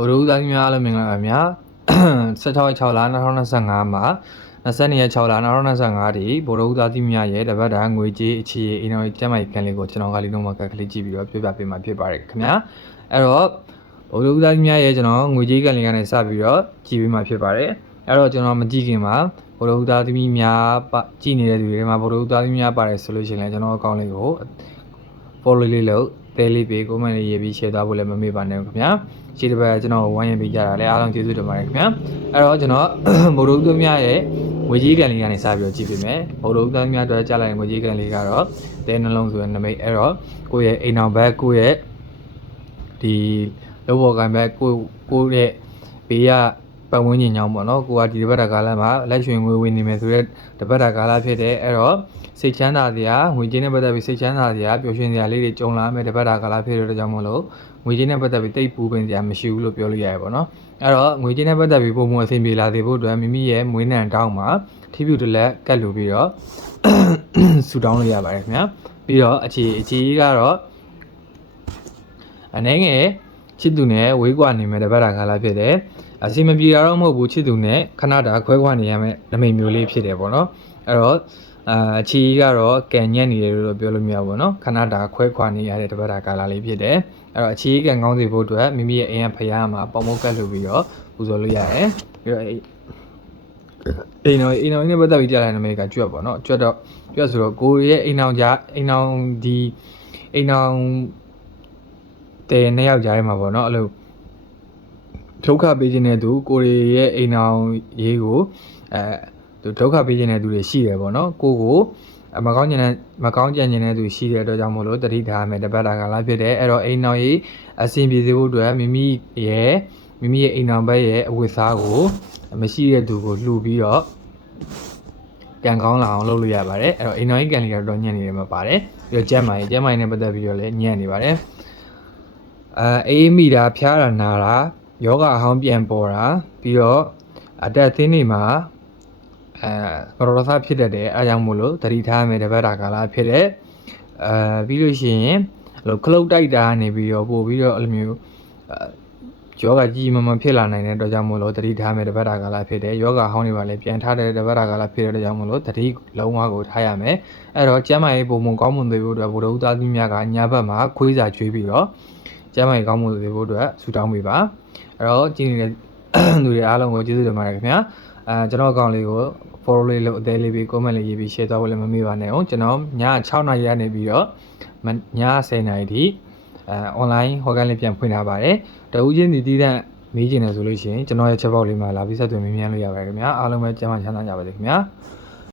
ဗုဒ္ဓဦးသားကြီးများအားလုံးမင်္ဂလာပါဗျာ16/6 လ2025မှာ22 ရက်6လ2025ဒီဗုဒ္ဓဦးသားကြီးများရဲ့တပတ်တာငွေကြေးအခြေအနေအိမ်တော်ကျမ်းမာရေးကန်လေးကိုကျွန်တော်ကလေးလုံးမှာကတ်ကလေးကြည့်ပြီးတော့ပြောပြပေးမှာဖြစ်ပါတယ်ခင်ဗျာအဲ့တော့ဗုဒ္ဓဦးသားကြီးများရဲ့ကျွန်တော်ငွေကြေးကန်လေးကနေစပြီးတော့ကြည့်ပေးမှာဖြစ်ပါတယ်အဲ့တော့ကျွန်တော်မကြည့်ခင်မှာဗုဒ္ဓဦးသားကြီးများကြည့်နေတဲ့သူတွေမှာဗုဒ္ဓဦးသားကြီးများပါတယ်ဆိုလို့ရှိရင်လည်းကျွန်တော်အကောင့်လေးကို follow လေးလုပ်တဲလေးပေး comment လေးရေးပြီး share သွားဖို့လည်းမမေ့ပါနဲ့ခင်ဗျာရှင်းတစ်ပတ်ကျွန်တော်ဝိုင်းရပေးကြတာလည်းအားလုံးကျေးဇူးတင်ပါတယ်ခင်ဗျာအဲ့တော့ကျွန်တော်ဗုဒ္ဓဦးသားများရဲ့ငွေကြေးကန်လေးကနေစပြီးတော့ကြည့်ပေးမယ်ဗုဒ္ဓဦးသားများအတွက်ကြားလိုက်ငွေကြေးကန်လေးကတော့တဲနှလုံးဆိုတဲ့နမိတ်အဲ့တော့ကိုယ့်ရဲ့အိမ်အောင်ဘက်ကိုယ့်ရဲ့ဒီလောဘောကန်ဘက်ကိုယ့်ရဲ့ဘေးကပတ်ဝန်းကျင်ကြောင်းပေါ့နော်ကိုကဒီတပတ်တာကာလမှာလက်ရွှေငွေဝင်နေမယ်ဆိုတော့တပတ်တာကာလဖြစ်တယ်အဲ့တော့စိတ်ချမ်းသာစရာငွေကြေးနဲ့ပတ်သက်ပြီးစိတ်ချမ်းသာစရာပျော်ရွှင်စရာလေးတွေကြုံလာမယ်တပတ်တာကာလဖြစ်တဲ့ကြောင့်မလို့ငွေကြေးနဲ့ပတ်သက်ပြီးတိတ်ပူပင်စရာမရှိဘူးလို့ပြောလို့ရတယ်ပေါ့နော်အဲ့တော့ငွေကြေးနဲ့ပတ်သက်ပြီးပုံမှန်အဆင်ပြေလာစေဖို့အတွက်မိမိရဲ့မွေးနံတောင်းမှာထိပြုတလက်ကတ်လူပြီးတော့ဆူတောင်းလို့ရပါတယ်ခင်ဗျာပြီးတော့အခြေကတော့အနေငယ်ချစ်သူနဲ့ဝေးကွာနေမယ်တပတ်တာကာလဖြစ်တယ်အစီမပြေတာတော့မဟုတ်ဘူးချစ်သူနဲ့ခဏတာခွဲခွာနေရမယ်နမိတ်မျိုးလေးဖြစ်တယ်ပေါ့နော်အဲ့တော့အခြေကတော့ကန်ညက်နေတယ်လို့ပြောလို့မရဘူးပေါ့နော်ခဏတာခွဲခွာနေရတဲ့တပတ်တာကာလလေးဖြစ်တယ်အဲ့တော့အခြေကန်ကောင်းစေဖို့အတွက်မိမိရဲ့အိမ်ကဖရားမှာပေါမုတ်ကတ်လုပ်ပြီးတော့ပူဇော်လို့ရတယ်ပြီးတော့အိမ်တော်နဲ့ပတ်သက်ပြီးကြားတဲ့နမိတ်ကကြွက်ပေါ့နော်ကြွက်ဆိုတော့ကိုရဲ့အိမ်အောင်တဲနှစ်ယောက်ကြားထဲမှာပေါ့နော်အဲ့လိုဒုက္ခပေးခြင်းတဲ့သူကိုရဲ့အိမ်အောင်ရေးကိုသူဒုက္ခပေးခြင်းတဲ့သူတွေရှိတယ်ပေါ့နော်ကိုမကောင်းကြံတဲ့သူရှိတဲ့အတွက်ကြောင့်မို့လို့တတိထားမယ်တပတ်တာကာလဖြစ်တယ်အဲ့တော့အိမ်အောင်ရေးအဆင်ပြေစေဖို့အတွက်မိမိရဲ့အိမ်အောင်ဘက်ရဲ့အဝတ်စားကိုမရှိတဲ့သူကိုလှူပြီးတော့ကန်ကောင်းလာအောင်လုပ်လို့ရပါတယ်အဲ့တော့အိမ်အောင်ရေးကန်လေးကတော့ညံ့နေတယ်မှာပါတယ်ပြီးတော့ကျမ်းမာရေးနဲ့ပတ်သက်ပြီးတော့လည်းညံ့နေပါတယ်အေးမိတာဖျားတာနာတာယောဂအဟောင်းပြန်ပေါ်တာပြီးတော့အတက်အသင်းတွေမှာကရောသဖြစ်တတ်တယ်အဲကြောင့်မို့လို့တတိထားမယ်တပတ်တာကာလဖြစ်တဲ့ပြီးလို့ရှိရင်ခလုတ်တိုက်တာနေပြီးတော့ပို့ပြီးတော့အဲ့လိုမျိုးယောဂကြီးမဖြစ်လာနိုင်တဲ့အတွက်ကြောင့်မို့လို့တတိထားမယ်တပတ်တာကာလဖြစ်တဲ့ယောဂအဟောင်းတွေပါလည်းပြန်ထားတဲ့တပတ်တာကာလဖြစ်တဲ့အတွက်ကြောင့်မို့လို့တတိလုံးဝကိုထားရမယ်အဲ့တော့ကျမ်းမာရေးပုံမှန်ကောင်းမွန်သေးဖို့အတွက်ဗုဒ္ဓဦးသားကြီးများကညဘက်မှာခွေးစာကျွေးပြီးတော့ကျမ်းမာရေးကောင်းမွန်သေးဖို့အတွက်ဆုတောင်းပေးပါအဲ့တော့ကြည့်နေတဲ့လူတွေအားလုံးကိုကျေးဇူးတင်ပါတယ်ခင်ဗျာကျွန်တော်အကောင့်လေးကို follow လေးလုပ်အသေးလေးပြီး comment လေးရေးပြီး share သွားဖို့လည်းမမေ့ပါနဲ့အောင်ကျွန်တော်ည6နာရီကနေပြီးတော့ည10နာရီထိonline ဟောကန်လေးပြန်ဖွင့်ထားပါတယ်တဦးချင်းဒီတည်တဲ့မေးချင်တယ်ဆိုလို့ရှိရင်ကျွန်တော်ရဲ့ chat box လေးမှာလာပြီးဆက်သွယ်မေးမြန်းလို့ရပါတယ်ခင်ဗျာအားလုံးပဲကျမ်းမာချမ်းသာကြပါစေခင်ဗျာ